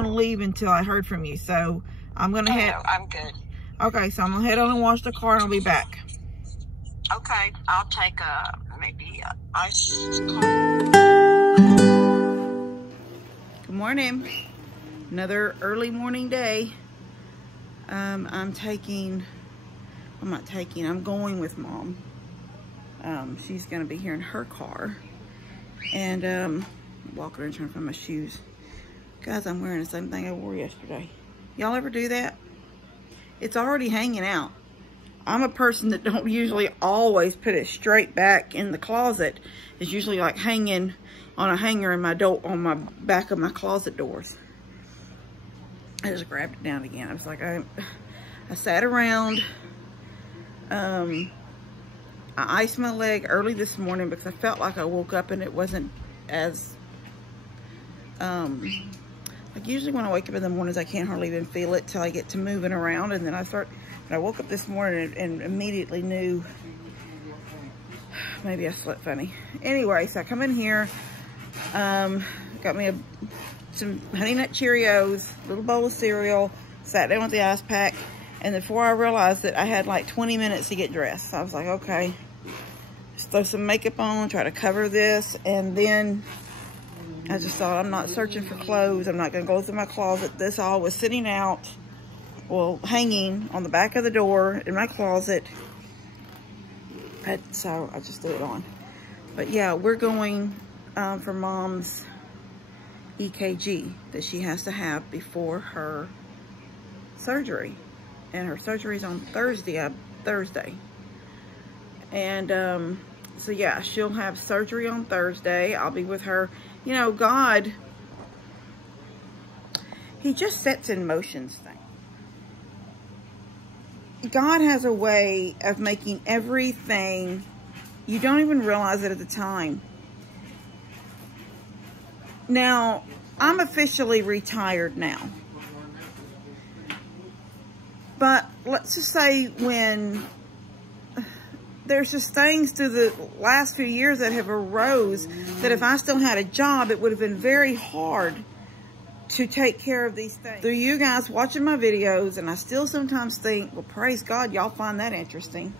want to leave until I heard from you, so I'm gonna head. No, I'm good. Okay, so I'm gonna head on and wash the car, and I'll be back. Okay, I'll take maybe ice. Good morning. Another early morning day. I'm going with Mom. She's gonna be here in her car, and walking around trying to find my shoes. Guys, I'm wearing the same thing I wore yesterday. Y'all ever do that? It's already hanging out. I'm a person that don't usually always put it straight back in the closet. It's usually like hanging on a hanger in my door, on my back of my closet doors. I just grabbed it down again. I was like, I sat around. I iced my leg early this morning because I felt like I woke up and it wasn't as like usually when I wake up in the mornings, I can't hardly even feel it till I get to moving around, and then but I woke up this morning and immediately knew maybe I slept funny. Anyway, so I come in here, got me some Honey Nut Cheerios, a little bowl of cereal, sat down with the ice pack, and before I realized that I had like 20 minutes to get dressed. I was like, okay, just throw some makeup on, try to cover this, and then I just thought, I'm not searching for clothes. I'm not going to go through my closet. This all was sitting out, well, hanging on the back of the door in my closet. So I just threw it on. But yeah, we're going for Mom's EKG that she has to have before her surgery. And her surgery is on Thursday. And so yeah, she'll have surgery on Thursday. I'll be with her. You know, God, He just sets in motion things. God has a way of making everything, you don't even realize it at the time. Now, I'm officially retired now. But let's just say when there's just things through the last few years that have arose that if I still had a job, it would have been very hard to take care of these things. Through you guys watching my videos, and I still sometimes think, well, praise God, y'all find that interesting.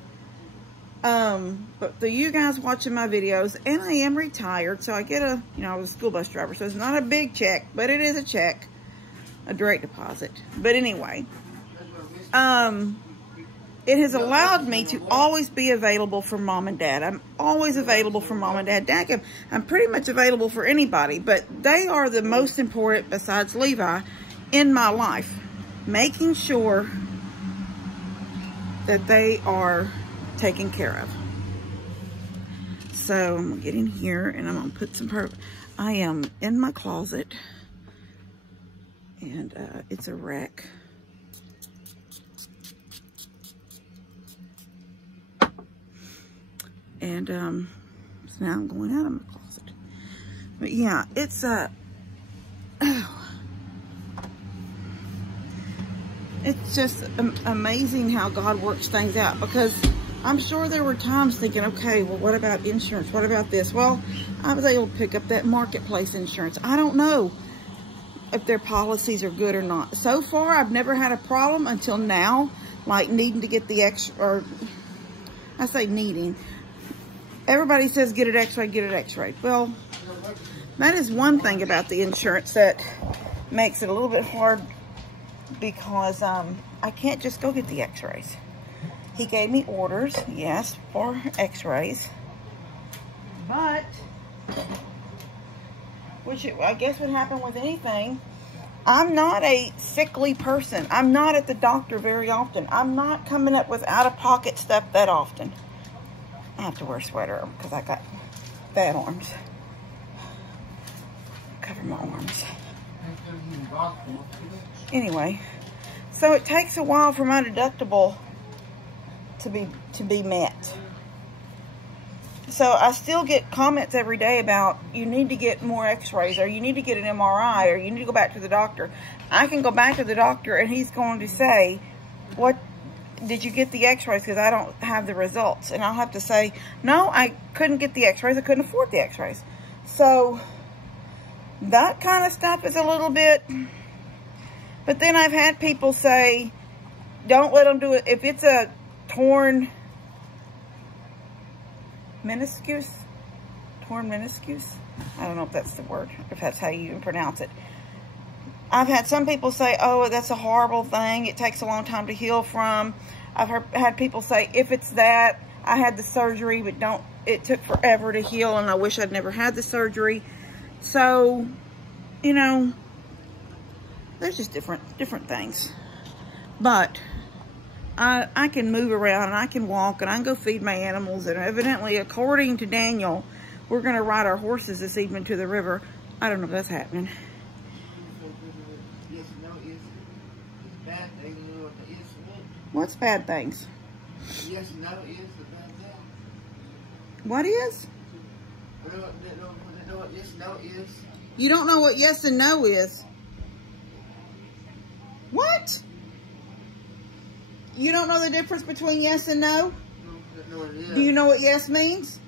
But through you guys watching my videos, and I am retired, so I get I was a school bus driver, so it's not a big check, but it is a check, a direct deposit. But anyway, it has allowed me to always be available for Mom and Dad. I'm always available for Mom and Dad. I'm pretty much available for anybody, but they are the most important, besides Levi, in my life. Making sure that they are taken care of. So I'm gonna get in here and I'm gonna put some I am in my closet, and it's a wreck. And so now I'm going out of my closet. But yeah, it's it's just amazing how God works things out, because I'm sure there were times thinking, okay, well, what about insurance? What about this? Well, I was able to pick up that marketplace insurance. I don't know if their policies are good or not. So far, I've never had a problem until now, like needing to get the extra, or I say needing. Everybody says get it x-rayed, get it x-rayed. Well, that is one thing about the insurance that makes it a little bit hard, because I can't just go get the x-rays. He gave me orders, yes, for x-rays, but, which I guess would happen with anything. I'm not a sickly person. I'm not at the doctor very often. I'm not coming up with out-of-pocket stuff that often. I have to wear a sweater because I got fat arms. Cover my arms. Anyway, so it takes a while for my deductible to be met. So I still get comments every day about, you need to get more x-rays, or you need to get an MRI, or you need to go back to the doctor. I can go back to the doctor and he's going to say, what did you get the x-rays? Because I don't have the results. And I'll have to say, no, I couldn't get the x-rays. I couldn't afford the x-rays. So that kind of stuff is a little bit But then I've had people say, don't let them do it. If it's a torn meniscus, I don't know if that's the word, if that's how you even pronounce it. I've had some people say, oh, that's a horrible thing. It takes a long time to heal from. I've had people say, if it's that, I had the surgery, but it took forever to heal, and I wish I'd never had the surgery. So, you know, there's just different things. But I can move around, and I can walk, and I can go feed my animals. And evidently, according to Daniel, we're going to ride our horses this evening to the river. I don't know if that's happening. What's bad things? Yes and no is the bad thing. What is? I don't know what yes and no is. You don't know what yes and no is? What? You don't know the difference between yes and no? No, it is. Do you know what yes means?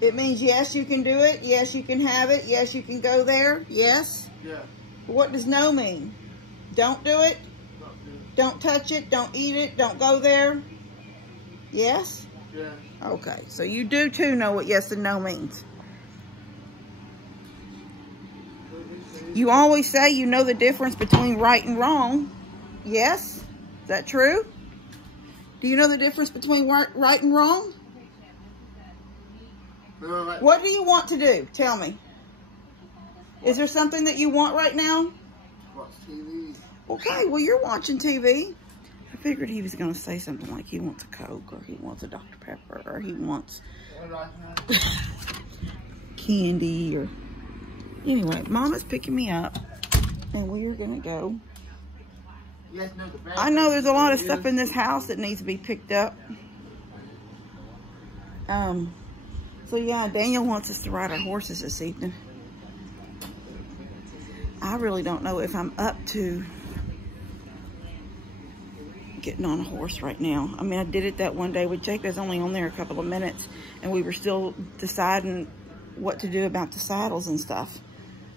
It means yes, you can do it. Yes, you can have it. Yes, you can go there. Yes? Yeah. What does no mean? Don't do it? Don't touch it. Don't eat it. Don't go there. Yes? Yeah. Okay. So you do too know what yes and no means. You always say you know the difference between right and wrong. Yes? Is that true? Do you know the difference between right and wrong? What do you want to do? Tell me. Is there something that you want right now? Watch TV. Okay, well, you're watching TV. I figured he was going to say something like he wants a Coke, or he wants a Dr. Pepper, or he wants candy, or... Anyway, Mama's picking me up, and we are going to go. Yes, no, I know there's a lot of stuff in this house that needs to be picked up. So, yeah, Daniel wants us to ride our horses this evening. I really don't know if I'm up to getting on a horse right now. I mean, I did it that one day with Jake. I was only on there a couple of minutes, and we were still deciding what to do about the saddles and stuff.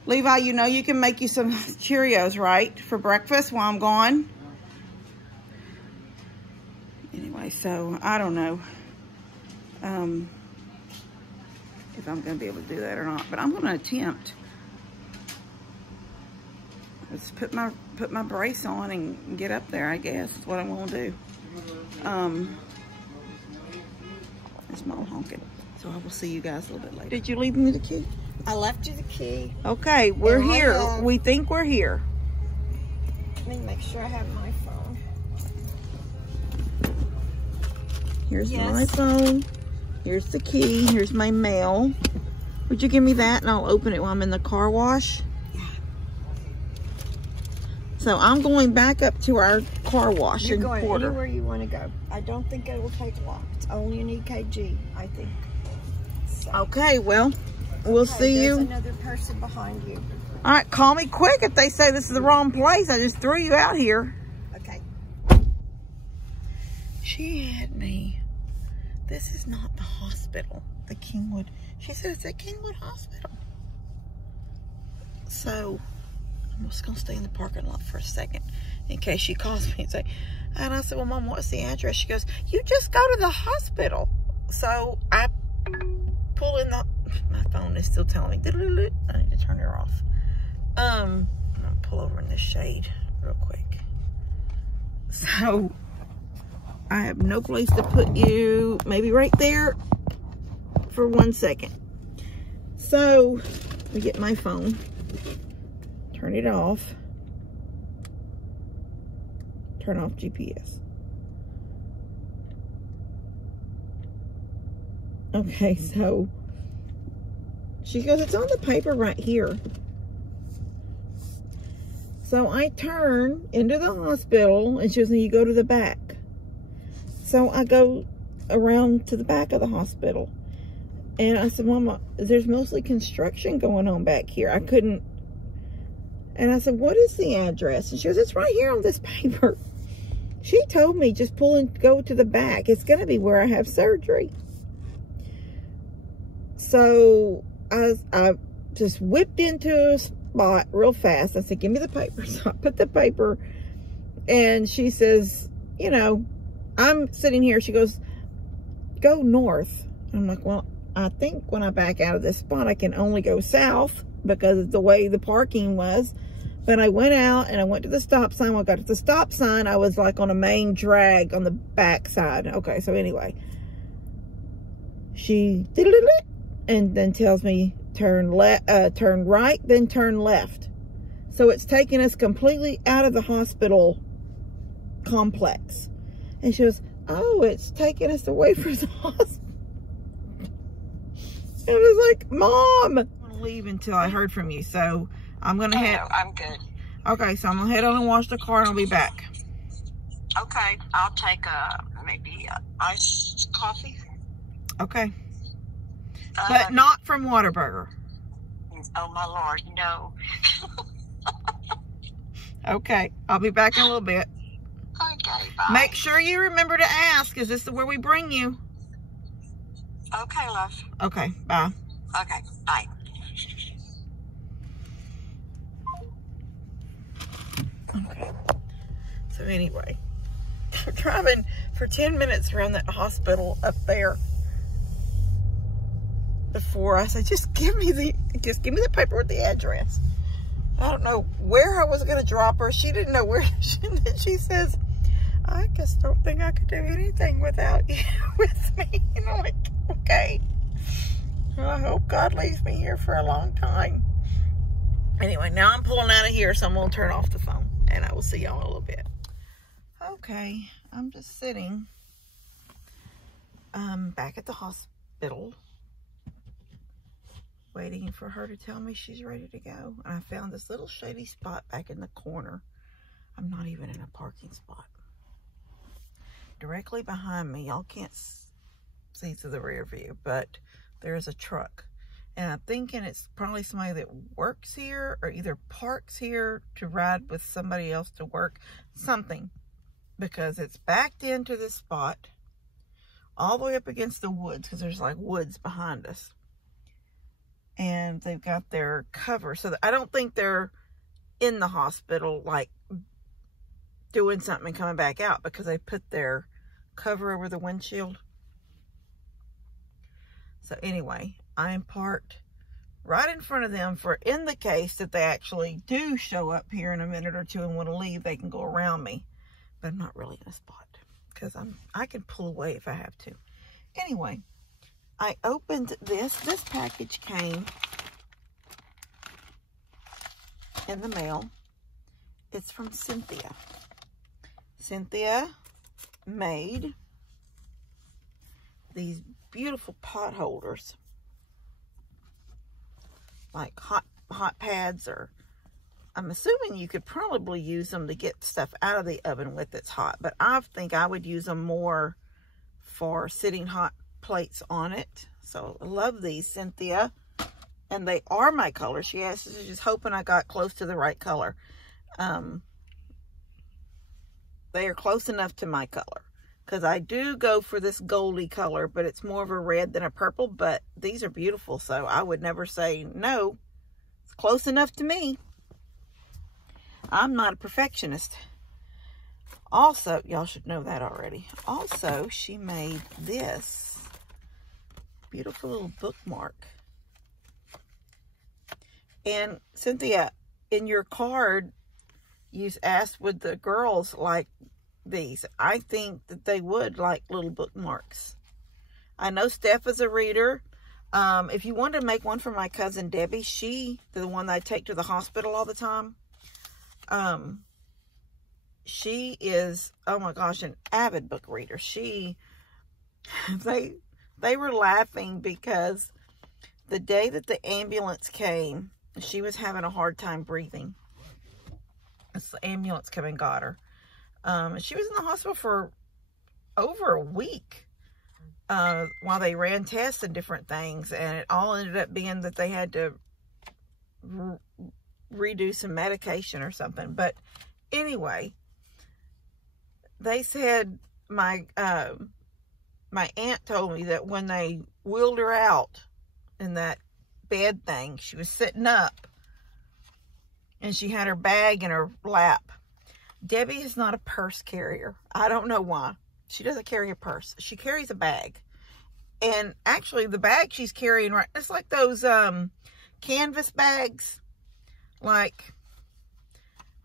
Levi, you know you can make you some Cheerios, right, for breakfast while I'm gone? Anyway, so I don't know if I'm going to be able to do that or not, but I'm going to attempt. Let's put my brace on and get up there, I guess. That's what I'm going to do. There's Mom honking. So I will see you guys a little bit later. Did you leave me the key? I left you the key. Okay, we're here. We think we're here. Let me make sure I have my phone. Here's my phone. Here's the key. Here's my mail. Would you give me that and I'll open it while I'm in the car wash? So I'm going back up to our car wash in Porter. You're going anywhere you want to go. I don't think it will take long. It's only an EKG, I think. So. Okay, well, we'll see you. There's another person behind you. All right, call me quick if they say this is the wrong place. I just threw you out here. Okay. She had me. This is not the hospital, the Kingwood. She said it's at Kingwood Hospital. So I'm just gonna stay in the parking lot for a second in case she calls me and say, and I said, well, Mom, what's the address? She goes, you just go to the hospital. So I pull in my phone is still telling me, I need to turn her off. I'm gonna pull over in this shade real quick. So I have no place to put you, maybe right there for 1 second. So we get my phone. Turn it off. Turn off GPS. Okay, so she goes, it's on the paper right here. So I turn into the hospital and she goes, you go to the back. So I go around to the back of the hospital. And I said, Mama, there's mostly construction going on back here. I couldn't. And I said, what is the address? And she goes, it's right here on this paper. She told me just pull and go to the back. It's going to be where I have surgery. So I just whipped into spot real fast. I said, give me the paper. So I put the paper, and she says, you know, I'm sitting here. She goes, go north. I'm like, well, I think when I back out of this spot, I can only go south because of the way the parking was. But I went out and I went to the stop sign. When I got to the stop sign, I was like on a main drag on the back side. Okay, so anyway, she did it and then tells me turn right, then turn left. So it's taking us completely out of the hospital complex. And she goes, oh, it's taking us away from the hospital. I was like, Mom, I want to leave until I heard from you. So I'm going to head. I'm good. Okay, so I'm going to head on and wash the car and I'll be back. Okay, I'll take maybe iced coffee. Okay. But not from Whataburger. Oh, my Lord, no. Okay, I'll be back in a little bit. Okay, bye. Make sure you remember to ask, is this where we bring you? Okay, love. Okay, bye. Okay, bye. Okay. So anyway, we're driving for 10 minutes around that hospital up there before I said, just give me the paper with the address. I don't know where I was going to drop her. She didn't know where. She says, I just don't think I could do anything without you with me. And I'm like, okay. Well, I hope God leaves me here for a long time. Anyway, now I'm pulling out of here, so I'm going to turn off the phone. And I will see y'all in a little bit. Okay, I'm just sitting back at the hospital waiting for her to tell me she's ready to go. And I found this little shady spot back in the corner. I'm not even in a parking spot. Directly behind me, y'all can't see through the rear view, but there's a truck. And I'm thinking it's probably somebody that works here or either parks here to ride with somebody else to work. Something. Because it's backed into this spot all the way up against the woods, because there's like woods behind us. And they've got their cover. So I don't think they're in the hospital like doing something and coming back out, because they put their cover over the windshield. So anyway, I'm parked right in front of them for in the case that they actually do show up here in a minute or two and want to leave, they can go around me. But I'm not really in a spot because I can pull away if I have to. Anyway, I opened this. This package came in the mail. It's from Cynthia. Cynthia made these beautiful pot holders, like hot pads, or I'm assuming you could probably use them to get stuff out of the oven with that's hot, but I think I would use them more for sitting hot plates on it. So I love these, Cynthia, and they are my color. She asked, she's just hoping I got close to the right color. They are close enough to my color, because I do go for this goldy color, but it's more of a red than a purple. But these are beautiful, so I would never say no. It's close enough to me. I'm not a perfectionist. Also, y'all should know that already. Also, she made this beautiful little bookmark. And Cynthia, in your card, you asked would the girls like these. I think that they would like little bookmarks. I know Steph is a reader. If you wanted to make one for my cousin Debbie, the one that I take to the hospital all the time, she is, oh my gosh, an avid book reader. They were laughing because the day that the ambulance came, she was having a hard time breathing. The ambulance came and got her. She was in the hospital for over a week while they ran tests and different things, and it all ended up being that they had to redo some medication or something. But anyway, they said my aunt told me that when they wheeled her out in that bed thing, she was sitting up and she had her bag in her lap. Debbie is not a purse carrier. I don't know why. She doesn't carry a purse. She carries a bag. And actually, the bag she's carrying, right, it's like those canvas bags. Like,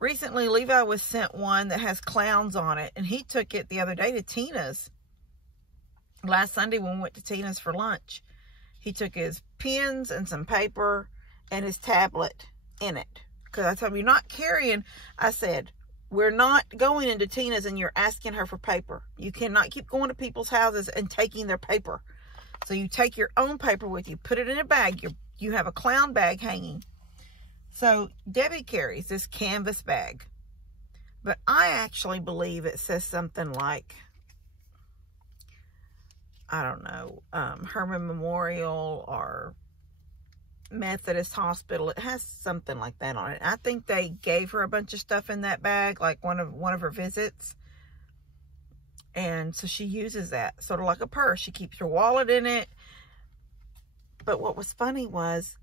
recently, Levi was sent one that has clowns on it, and he took it the other day to Tina's. Last Sunday when we went to Tina's for lunch, he took his pens and some paper and his tablet in it. Because I told him, you're not carrying, I said, we're not going into Tina's and you're asking her for paper. You cannot keep going to people's houses and taking their paper. So you take your own paper with you, put it in a bag. You have a clown bag hanging. So Debbie carries this canvas bag. But I actually believe it says something like, I don't know, Herman Memorial or Methodist Hospital. It has something like that on it. I think they gave her a bunch of stuff in that bag, like one of her visits. And so she uses that sort of like a purse. She keeps her wallet in it. But what was funny was,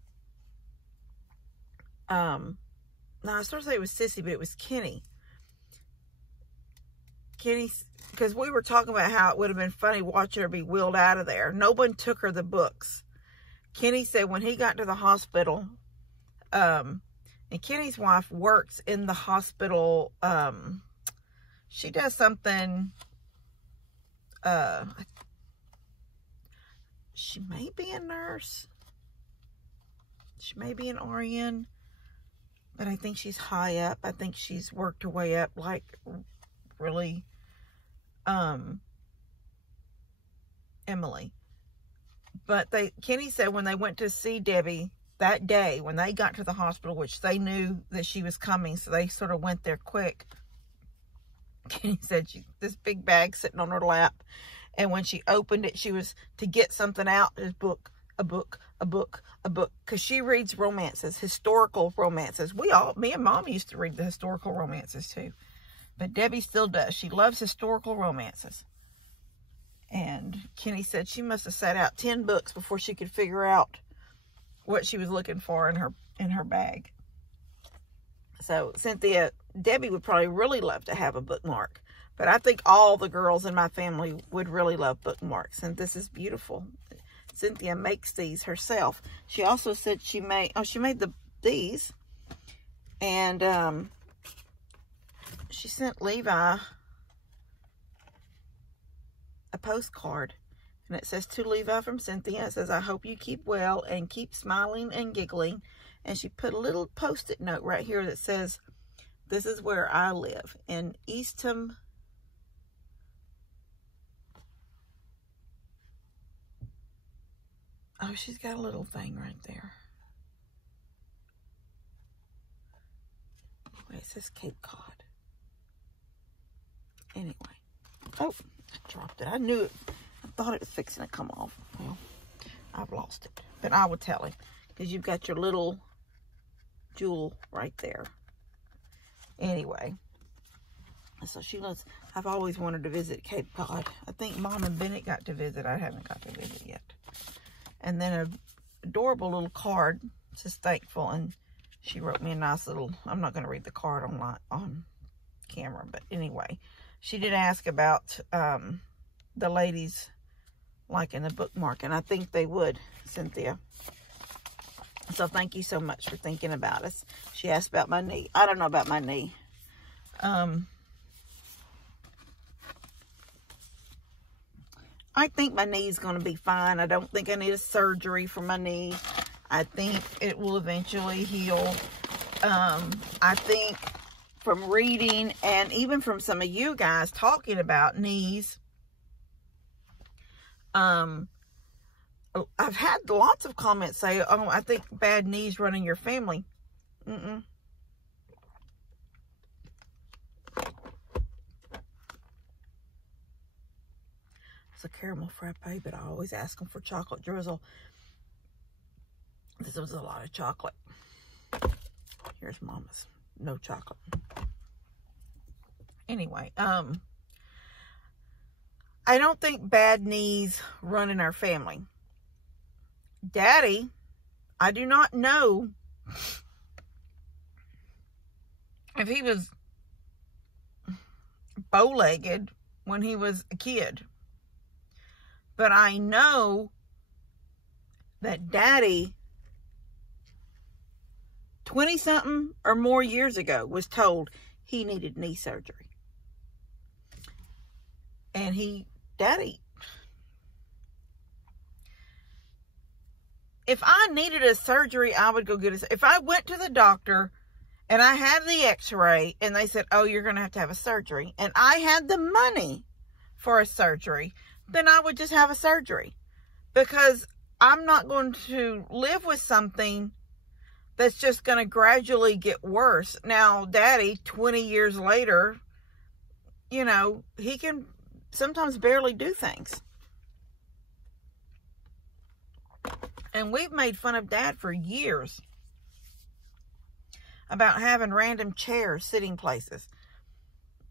now I was supposed to say it was Sissy, but it was Kenny. Kenny, because we were talking about how it would have been funny watching her be wheeled out of there. No one took her the books. Kenny said when he got to the hospital, and Kenny's wife works in the hospital, she does something, she may be a nurse, she may be an RN, but I think she's high up. I think she's worked her way up, like, really, Emily. But Kenny said when they went to see Debbie that day, when they got to the hospital, which they knew that she was coming, so they sort of went there quick. Kenny said this big bag sitting on her lap, and when she opened it, she was to get something out. This book, a book, a book, a book, because she reads romances, historical romances. Me and Mom used to read the historical romances too, but Debbie still does. She loves historical romances. And Kenny said she must have sat out 10 books before she could figure out what she was looking for in her bag. So Debbie would probably really love to have a bookmark. But I think all the girls in my family would really love bookmarks. And this is beautiful. Cynthia makes these herself. She also said she made these. And she sent Levi a postcard, and it says, to Levi from Cynthia. It says, I hope you keep well and keep smiling and giggling. And she put a little post-it note right here that says, this is where I live in Eastham. Oh, she's got a little thing right there. It says Cape Cod. Anyway. Oh, I dropped it. I knew it. I thought it was fixing to come off. Well, I've lost it. But I will tell him. Because you've got your little jewel right there. Anyway. So she loves, I've always wanted to visit Cape Cod. I think Mom and Bennett got to visit. I haven't got to visit yet. And then an adorable little card. It says thankful. And she wrote me a nice little, I'm not going to read the card on camera. But anyway. She did ask about the ladies liking the bookmark, and I think they would, Cynthia. So thank you so much for thinking about us. She asked about my knee. I don't know about my knee. I think my knee is going to be fine. I don't think I need a surgery for my knee. I think it will eventually heal. I think from reading and even from some of you guys talking about knees, I've had lots of comments say, oh, I think bad knees run in your family. It's a caramel frappe, but I always ask them for chocolate drizzle. This was a lot of chocolate. Here's Mama's. No chocolate. Anyway, I don't think bad knees run in our family. Daddy, I do not know if he was bow-legged when he was a kid. But I know that Daddy, 20-something or more years ago, was told he needed knee surgery. And Daddy, if I needed a surgery, I would go get it. If I went to the doctor and I had the x-ray and they said, oh, you're going to have a surgery, and I had the money for a surgery, then I would just have a surgery, because I'm not going to live with something that's just going to gradually get worse. Now, Daddy, 20 years later, you know, he can sometimes barely do things. And we've made fun of Dad for years about having random chairs, sitting places.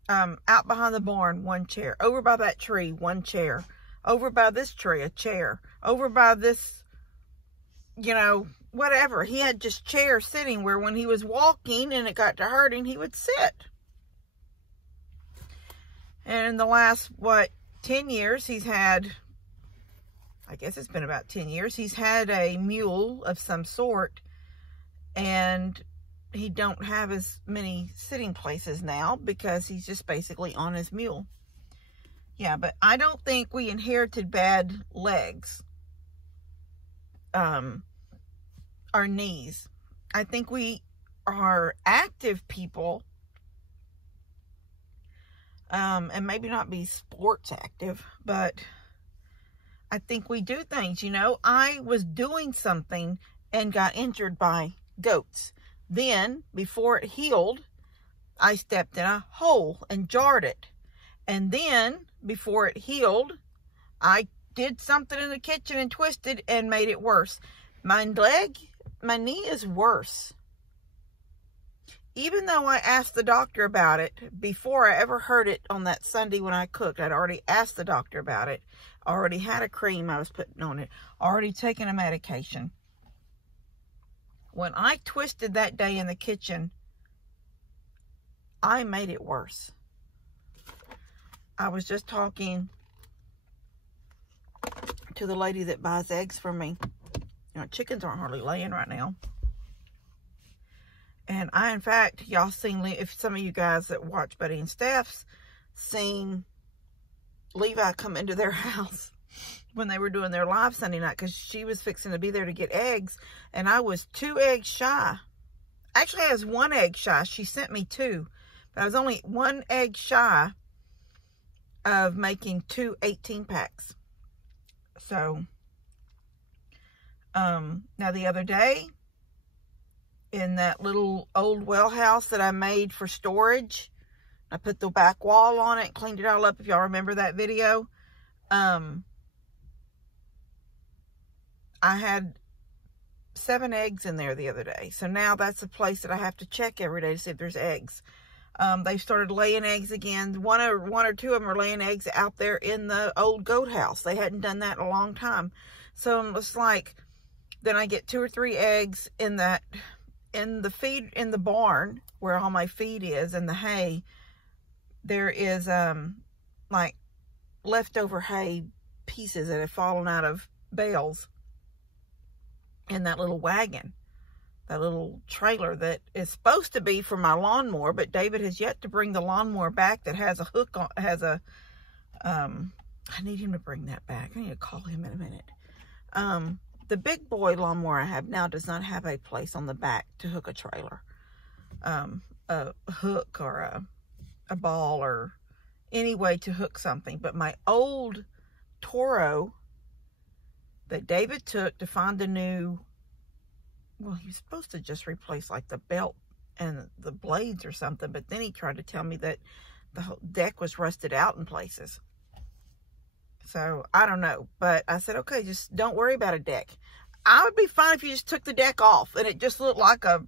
Out behind the barn, one chair. Over by that tree, one chair. Over by this tree, a chair. Over by this, you know, whatever. He had just chairs sitting where when he was walking and it got to hurting, he would sit. And in the last, 10 years, he's had, I guess it's been about 10 years, he's had a mule of some sort, and he don't have as many sitting places now because he's just basically on his mule. Yeah, but I don't think we inherited bad legs. Our knees. I think we are active people. And maybe not be sports active, but I think we do things. You know, I was doing something and got injured by goats. Then, before it healed, I stepped in a hole and jarred it. And then, before it healed, I did something in the kitchen and twisted and made it worse. My knee is worse. Even though I asked the doctor about it before I ever heard it on that Sunday when I cooked, I'd already asked the doctor about it. I already had a cream I was putting on it. Already taken a medication. When I twisted that day in the kitchen, I made it worse. I was just talking to the lady that buys eggs for me. You know, chickens aren't hardly laying right now. And I, in fact, y'all seen, if some of you guys that watch Buddy and Steph's seen Levi come into their house when they were doing their live Sunday night, because she was fixing to be there to get eggs, and I was 2 eggs shy. Actually, I was 1 egg shy. She sent me 2, but I was only 1 egg shy of making 2 18-packs. So, now the other day, in that little old well house that I made for storage, I put the back wall on it, cleaned it all up, if y'all remember that video. I had 7 eggs in there the other day. So now that's a place that I have to check every day to see if there's eggs. They've started laying eggs again. One or two of them are laying eggs out there in the old goat house. They hadn't done that in a long time. So it's like, then I get 2 or 3 eggs in the feed, in the barn where all my feed is, and the hay. There is, like, leftover hay pieces that have fallen out of bales in that little wagon, that little trailer that is supposed to be for my lawnmower, but David has yet to bring the lawnmower back that has a hook on, I need him to bring that back. I need to call him in a minute. The big boy lawnmower I have now does not have a place on the back to hook a trailer. A hook or a ball or any way to hook something. But my old Toro that David took to find the new, well, he was supposed to just replace like the belt and the blades or something, but then he tried to tell me that the whole deck was rusted out in places. So, I don't know. But I said, okay, just don't worry about a deck. I would be fine if you just took the deck off and it just looked like a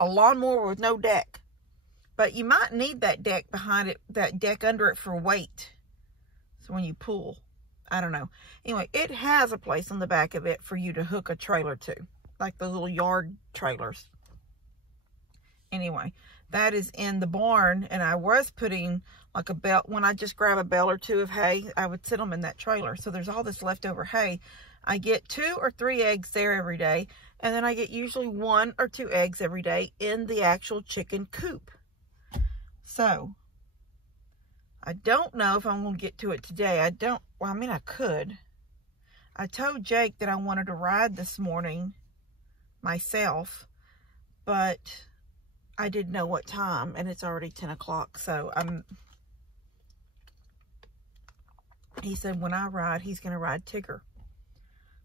lawnmower with no deck. But you might need that deck behind it, that deck under it for weight. So when you pull, I don't know. Anyway, it has a place on the back of it for you to hook a trailer to. Like the little yard trailers. Anyway, that is in the barn, and I was putting like a bale. When I just grab a bale or two of hay, I would sit them in that trailer. So there's all this leftover hay. I get 2 or 3 eggs there every day, and then I get usually 1 or 2 eggs every day in the actual chicken coop. So I don't know if I'm going to get to it today. Well, I mean, I could. I told Jake that I wanted to ride this morning myself, but I didn't know what time, and it's already 10 o'clock. So he said when I ride, he's going to ride Tigger.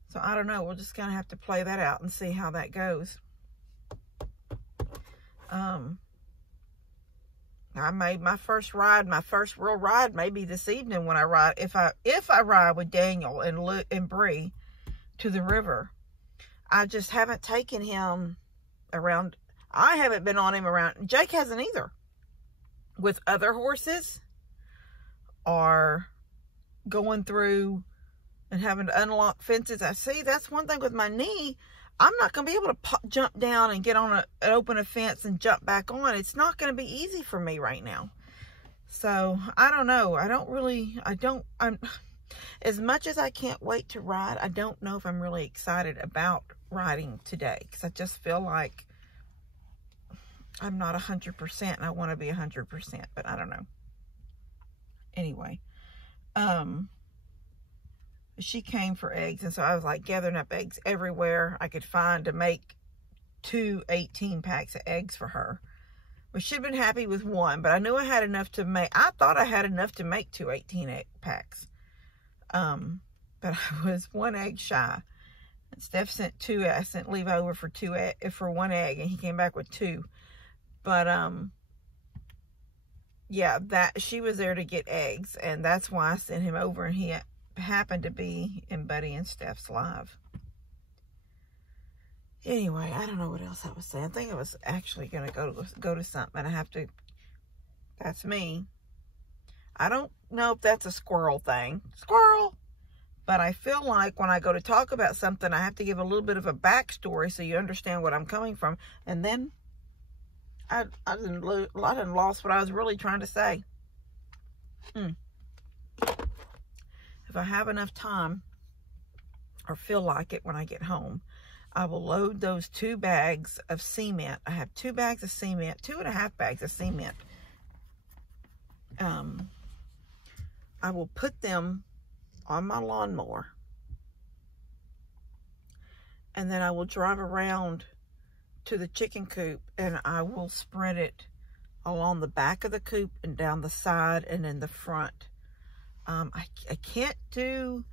So I don't know. We're just going to have to play that out and see how that goes. I made my first ride, my first real ride maybe this evening when I ride, if I ride with Daniel and Bree to the river. I just haven't taken him around. I haven't been on him around. Jake hasn't either. With other horses or going through and having to unlock fences. I see that's one thing with my knee. I'm not going to be able to jump down and get on open a fence and jump back on. It's not going to be easy for me right now. So, I don't know. I'm as much as I can't wait to ride, I don't know if I'm really excited about riding today. Because I just feel like I'm not 100% and I want to be 100%. But I don't know. Anyway. She came for eggs, and so I was like gathering up eggs everywhere I could find to make 2 18 packs of eggs for her. We should have been happy with 1, but I knew I had enough to make. I thought I had enough to make 2 18 egg packs. But I was 1 egg shy. And Steph sent 2. I sent Levi over for 1 egg, and he came back with 2. But yeah, that she was there to get eggs, and that's why I sent him over, and he happened to be in Buddy and Steph's live. Anyway, I don't know what else I was saying. I think I was actually going to go to something. That's me. I don't know if that's a squirrel thing. Squirrel! But I feel like when I go to talk about something, I have to give a little bit of a backstory so you understand what I'm coming from. And then I didn't lost what I was really trying to say. If I have enough time or feel like it when I get home, I will load those 2 bags of cement. I have 2 bags of cement, 2.5 bags of cement. I will put them on my lawnmower. And then I will drive around to the chicken coop and I will spread it along the back of the coop and down the side and in the front. I can't do,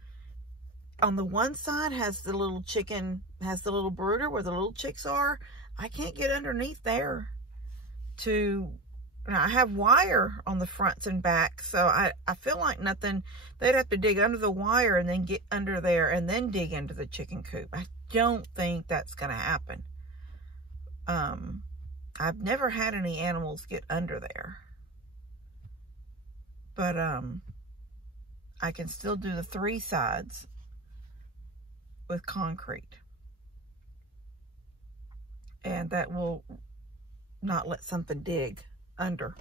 on the one side has the little brooder where the little chicks are. I can't get underneath there I have wire on the fronts and back. So I feel like they'd have to dig under the wire and then get under there and then dig into the chicken coop. I don't think that's going to happen. I've never had any animals get under there. But, I can still do the 3 sides with concrete. And that will not let something dig under.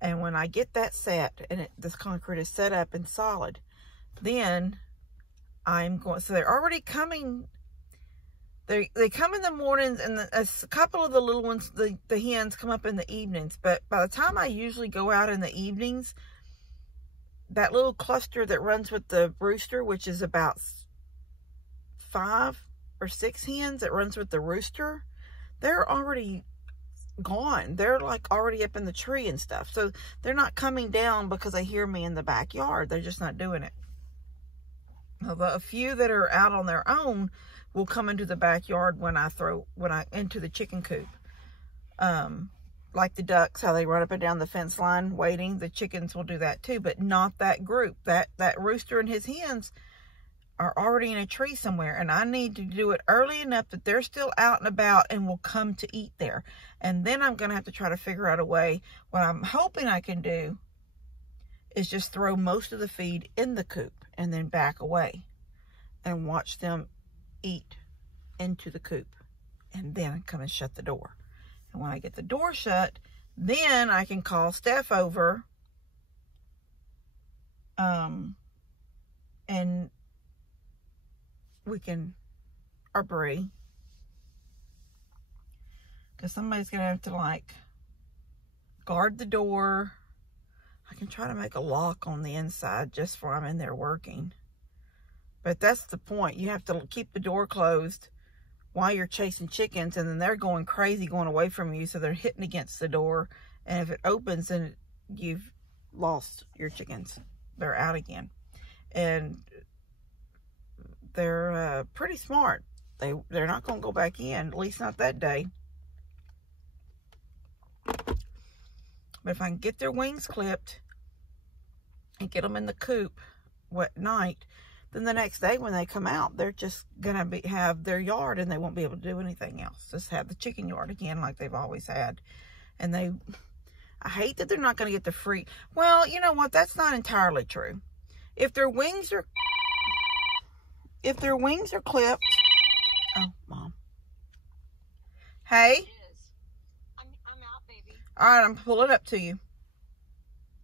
And when I get that set and this concrete is set up and solid, then so they're already coming. They come in the mornings, and a couple of the little ones, the hens come up in the evenings. But by the time I usually go out in the evenings, that little cluster that runs with the rooster, which is about 5 or 6 hens that runs with the rooster, they're already gone. They're like already up in the tree and stuff. So they're not coming down because they hear me in the backyard. They're just not doing it. Although a few that are out on their own will come into the backyard when I into the chicken coop. Like the ducks, how they run up and down the fence line waiting. The chickens will do that too, but not that group. That rooster and his hens are already in a tree somewhere, and I need to do it early enough that they're still out and about and will come to eat there. And then I'm going to have to try to figure out a way. What I'm hoping I can do is just throw most of the feed in the coop and then back away and watch them eat into the coop and then come and shut the door. And when I get the door shut, then I can call Steph over. And we can, or Bree, because somebody's going to have to, like, guard the door. I can try to make a lock on the inside just while I'm in there working. But that's the point. You have to keep the door closed while you're chasing chickens, and then they're going crazy going away from you, so they're hitting against the door. And if it opens, then you've lost your chickens. They're out again. And they're pretty smart. They're not going to go back in, at least not that day. But if I can get their wings clipped and get them in the coop at night, then the next day when they come out, they're just going to have their yard, and they won't be able to do anything else. Just have the chicken yard again like they've always had. And I hate that they're not going to get the free. Well, you know what? That's not entirely true. If their wings are clipped. Oh, Mom. Hey. I'm out, baby. All right, I'm pulling up to you.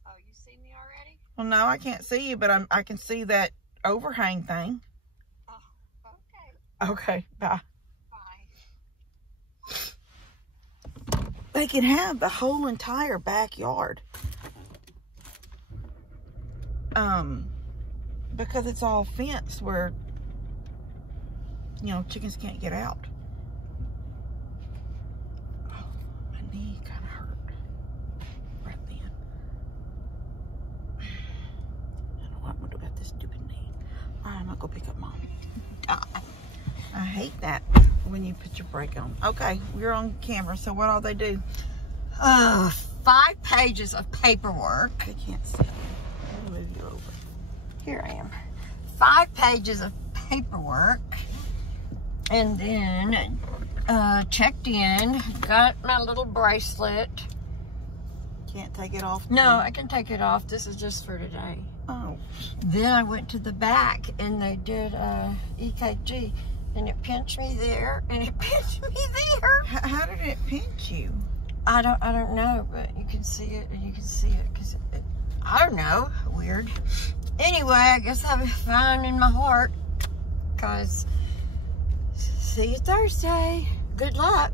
Oh, you see me already? Well, no, I can't see you, but I can see that overhang thing. Oh, okay. Okay, bye. Bye. They can have the whole entire backyard. Because it's all fenced where, you know, chickens can't get out. Oh, my knee kind of hurt right then. I don't know what I'm going to do about this stupid knee. All right, I'm going to go pick up Mom. I hate that when you put your brake on. Okay, we're on camera, so what all they do? 5 pages of paperwork. They can't see. Let me move you over. Here I am. 5 pages of paperwork. And then checked in, got my little bracelet. Can't take it off? No, I can take it off. This is just for today. Oh. Then I went to the back and they did EKG, and it pinched me there and it pinched me there. How did it pinch you? I don't know, but you can see it, and you can see it because I don't know, weird. Anyway, I guess I'll be fine in my heart, because see you Thursday. Good luck.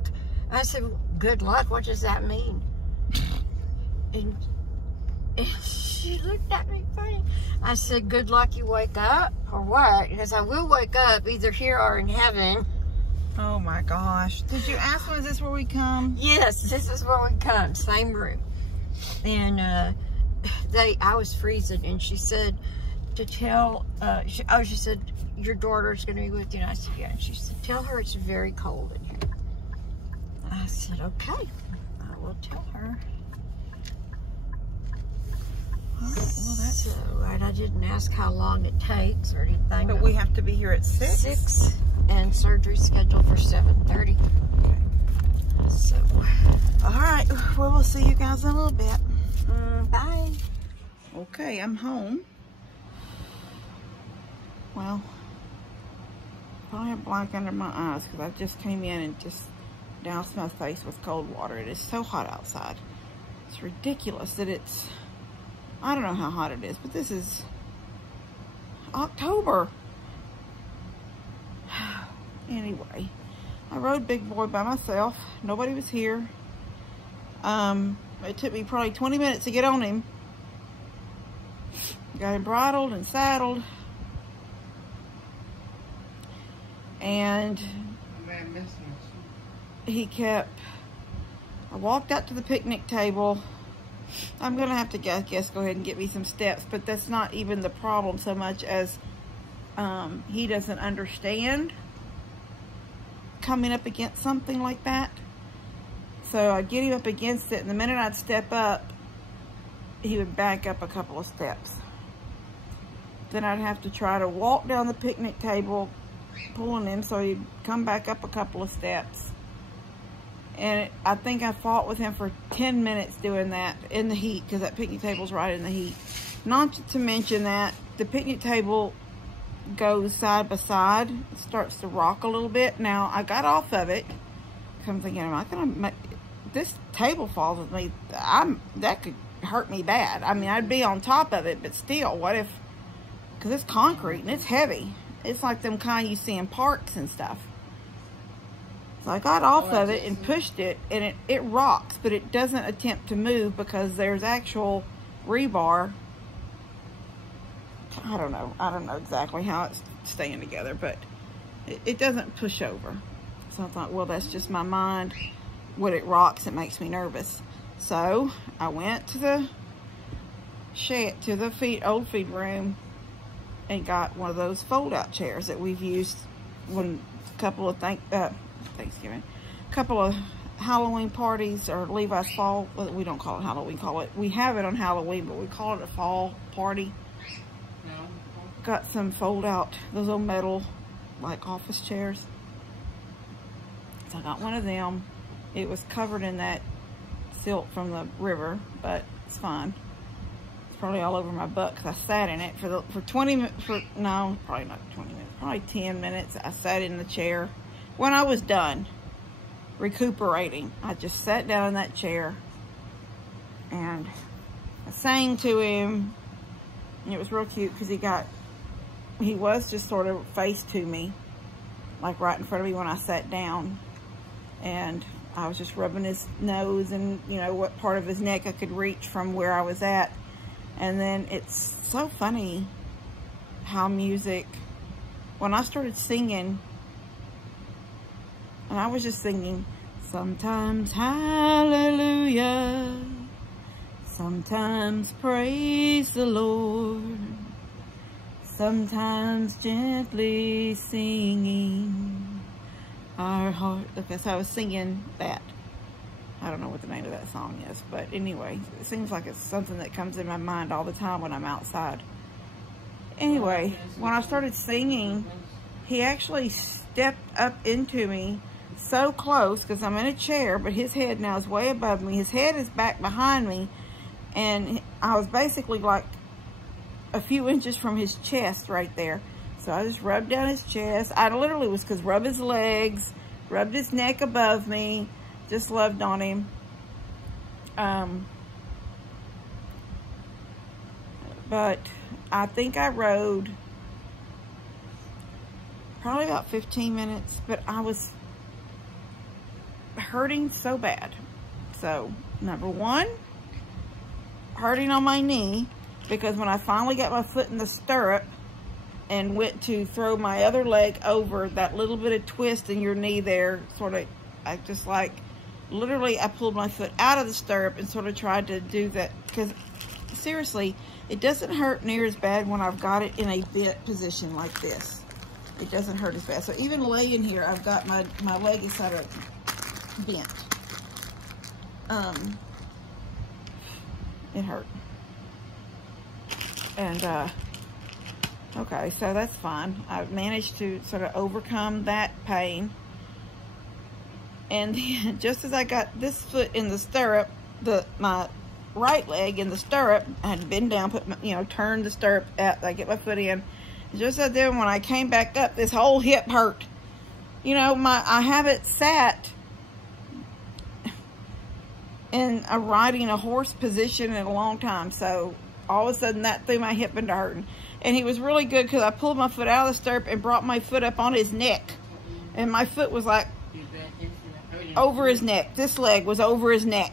I said, good luck? What does that mean? And she looked at me funny. I said, good luck you wake up, or what? Because I will wake up either here or in heaven. Oh my gosh. Did you ask them, is this where we come? Yes, this is where we come, same room. And I was freezing, and she said to tell, she said, your daughter's going to be with you. And I said, yeah. And she said, tell her it's very cold in here. I said, okay, I will tell her. All right, well, that's so, and I didn't ask how long it takes or anything. But we have to be here at 6? 6, and surgery scheduled for 7:30. Okay. So, all right, well, we'll see you guys in a little bit. bye. Okay, I'm home. Well, probably have black under my eyes because I just came in and just doused my face with cold water. It is so hot outside. It's ridiculous that it's, I don't know how hot it is, but this is October. Anyway, I rode Big Boy by myself. Nobody was here. It took me probably 20 minutes to get on him. Got him bridled and saddled. And he kept, I walked out to the picnic table. I'm gonna have to guess go ahead and get me some steps, but that's not even the problem so much as he doesn't understand coming up against something like that. So I'd get him up against it, and the minute I'd step up, he would back up a couple of steps. Then I'd have to try to walk down the picnic table, pulling him so he'd come back up a couple of steps. And I think I fought with him for 10 minutes doing that in the heat, because that picnic table's right in the heat. Not to mention that the picnic table goes side by side. It starts to rock a little bit. Now, I got off of it. I'm thinking, am I going to this table falls with me, that could hurt me bad. I mean, I'd be on top of it, but still, what if, because it's concrete and it's heavy. It's like them kind you see in parks and stuff. So I got off of it and pushed it, and it rocks, but it doesn't attempt to move because there's actual rebar. I don't know exactly how it's staying together, but it doesn't push over. So I thought, well, that's just my mind. When it rocks, it makes me nervous. So I went to the shed, to the old feed room, and got one of those fold-out chairs that we've used when a couple of Thanksgiving, a couple of Halloween parties, or Levi's fall. Well, we don't call it Halloween. We have it on Halloween, but we call it a fall party. Got some fold-out, those old metal, like office chairs. So I got one of them. It was covered in that silt from the river, but it's fine. It's probably all over my butt because I sat in it for 20 minutes. No, probably not 20 minutes. Probably 10 minutes. I sat in the chair. When I was done recuperating, I just sat down in that chair and I sang to him. And it was real cute because he was just sort of face to me, like right in front of me when I sat down. And I was just rubbing his nose and, you know, what part of his neck I could reach from where I was at. And then it's so funny how music, when I started singing, and I was just singing, sometimes hallelujah, sometimes praise the Lord, sometimes gently singing our heart. Okay, so I was singing that. I don't know what the name of that song is, but anyway, it seems like it's something that comes in my mind all the time when I'm outside. Anyway, when I started singing, he actually stepped up into me so close, because I'm in a chair, but his head now is way above me. His head is back behind me, and I was basically like a few inches from his chest right there. So I just rubbed down his chest. I literally was rub his legs, rubbed his neck above me, just loved on him. But I think I rode probably about 15 minutes, but I was hurting so bad. So, number one, hurting on my knee, because when I finally got my foot in the stirrup and went to throw my other leg over, that little bit of twist in your knee there, sort of, I just like, literally I pulled my foot out of the stirrup and sort of tried to do that, because seriously, it doesn't hurt near as bad when I've got it in a bent position like this. It doesn't hurt as bad. So even laying here, I've got my leg is sort of bent. It hurt. And, okay, so that's fine. I've managed to sort of overcome that pain. And then just as I got this foot in the stirrup, my right leg in the stirrup, I had to bend down, turn the stirrup out, I get my foot in. Just as then when I came back up, this whole hip hurt. You know, I haven't sat in a riding a horse position in a long time, so all of a sudden that threw my hip into hurting. And he was really good because I pulled my foot out of the stirrup and brought my foot up on his neck. And my foot was like over his neck. This leg was over his neck.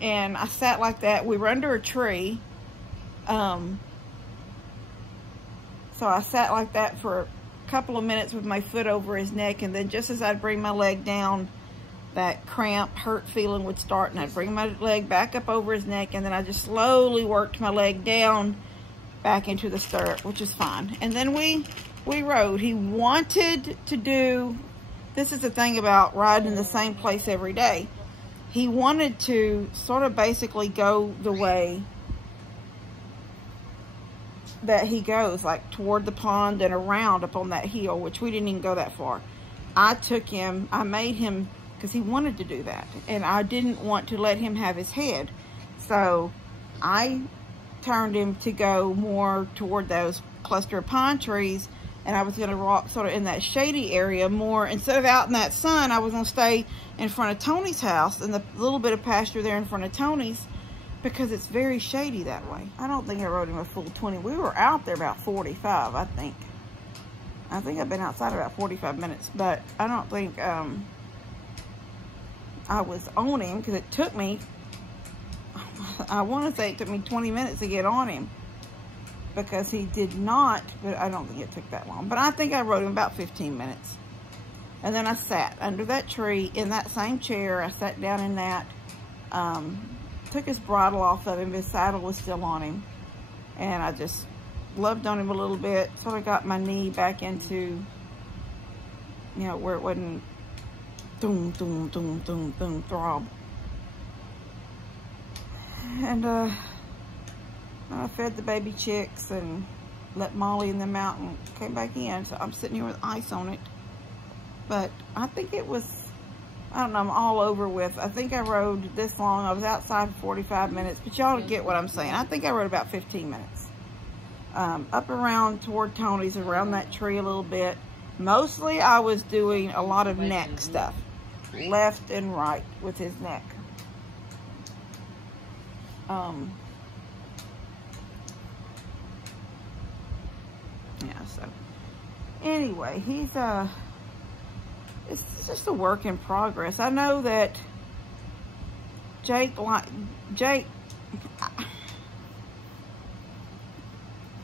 And I sat like that. We were under a tree. So I sat like that for a couple of minutes with my foot over his neck. And then just as I'd bring my leg down, that cramp, hurt feeling would start, and I'd bring my leg back up over his neck, and then I just slowly worked my leg down back into the stirrup, which is fine. And then we rode. He wanted to do, this is the thing about riding in the same place every day. He wanted to sort of basically go the way that he goes, like toward the pond and around up on that hill, which we didn't even go that far. I made him, because he wanted to do that, and I didn't want to let him have his head. So I turned him to go more toward those cluster of pine trees, and I was going to walk sort of in that shady area more. Instead of out in that sun, I was going to stay in front of Tony's house and the little bit of pasture there in front of Tony's, because it's very shady that way. I don't think I rode him a full 20. We were out there about 45, I think. I think I've been outside about 45 minutes, but I don't think I was on him, because it took me, I want to say it took me 20 minutes to get on him, because he did not, but I don't think it took that long. But I think I rode him about 15 minutes. And then I sat under that tree in that same chair. I sat down in that, took his bridle off of him. His saddle was still on him. And I just loved on him a little bit. Sort of got my knee back into, you know, where it wasn't doom, doom, doom, doom, doom, throb. And I fed the baby chicks and let Molly in them out and came back in. So I'm sitting here with ice on it. But I think it was, I don't know, I'm all over with. I think I rode this long. I was outside for 45 minutes, but y'all get what I'm saying. I think I rode about 15 minutes. Up around toward Tony's, around that tree a little bit. Mostly I was doing a lot of neck stuff, left and right with his neck. Yeah, so anyway, he's it's just a work in progress. I know that Jake,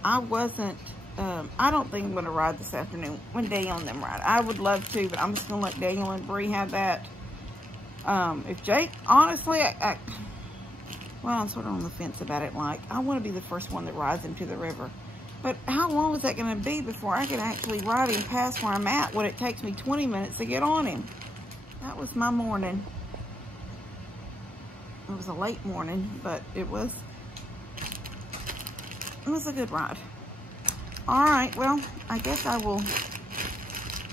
I wasn't, I don't think I'm going to ride this afternoon when Daniel and them ride. I would love to, but I'm just going to let Daniel and Bree have that. If Jake, honestly, well, I'm sort of on the fence about it. Like, I want to be the first one that rides him to the river. But how long is that going to be before I can actually ride him past where I'm at when it takes me 20 minutes to get on him? That was my morning. It was a late morning, but it was a good ride. All right, well, I guess I will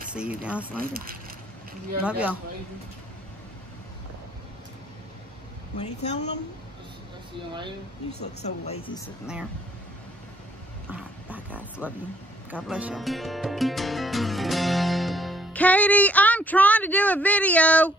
see you guys later. Love y'all. What are you telling them? I'll see you later. You just look so lazy sitting there. All right, bye guys. Love you. God bless you. Katie, I'm trying to do a video.